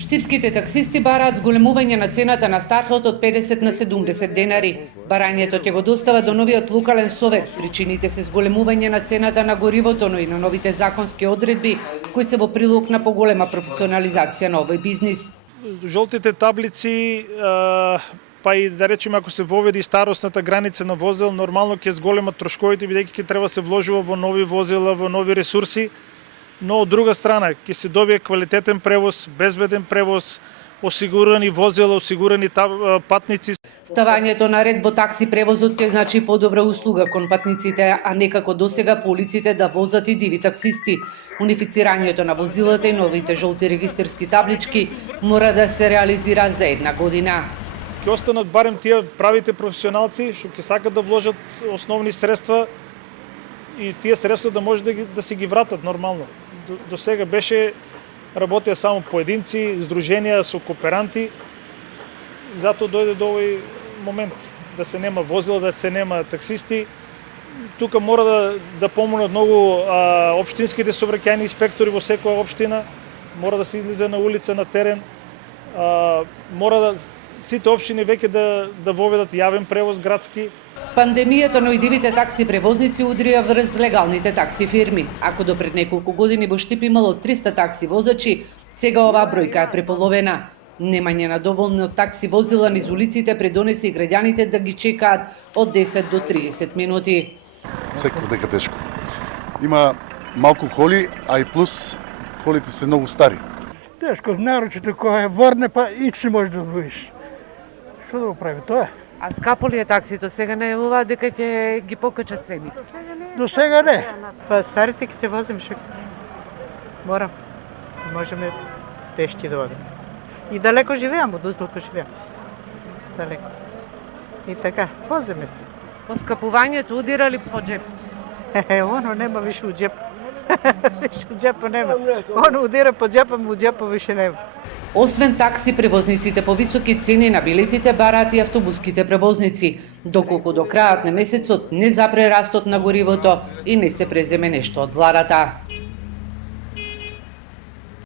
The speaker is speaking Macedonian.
Штипските таксисти бараат зголемување на цената на стартот од 50 на 70 денари. Барањето ќе го достава до новиот локален совет. Причините се зголемување на цената на горивото, но и на новите законски одредби, кои се во прилог на поголема професионализација на овој бизнис. Жолтите таблици, па и да речеме ако се воведи старосната граница на возил, нормално ќе зголемат трошковите, бидејќи ќе треба се вложува во нови возила, во нови ресурси. Но од друга страна ќе се добие квалитетен превоз, безбеден превоз, осигурани возила, осигурани патници. Ставањето на ред во такси превозот ќе значи подобра услуга кон патниците, а не како досега по улиците да возат и диви таксисти. Унифицирањето на возилата и новите жолти регистарски таблички мора да се реализира за една година. Ќе останат барем тие правите професионалци што ќе сакат да вложат основни средства и тие средства да може да си ги вратат нормално. До сега беше работеа само поединци, здруженија со кооперанти. Затоа дојде до овој момент да се нема возила, да се нема таксисти. Тука мора да помогнат многу општинските сообраќајни инспектори во секоја општина. Мора да се излезе на улица, на терен. Мора сите општини веќе да воведат јавен превоз градски. Пандемијата, но и дивите такси превозници удрија врз легалните такси фирми. Ако до пред неколку години во Штип имало 300 такси возачи, сега оваа бројка е преполовена. Немање на доволно такси возила низ улиците придонесе и граѓаните да ги чекаат од 10 до 30 минути. Секој дека тешко. Има малку коли, а и плюс колите се многу стари. Тешко, нарочито кога е ворне, па ич не можеш да го видиш. Што да го прави тоа? А скапо ли е таксито? Сега најавуваат дека ќе ги покачат цените. До сега не. Па старите ќе се возим што морам. Можеме пешки да одиме. И далеко живеам, од Узлуко живеам. Далеко. И така, возиме се. Поскапувањето удира ли по джеп? Оно нема више у джеп. Више у джепа нема. Оно удира по джепа, у джепа више нема. Освен такси превозниците по високи цени на билетите бараат и автобуските превозници, доколку до крајот на месецот не запре растот на горивото и не се преземе нешто од владата.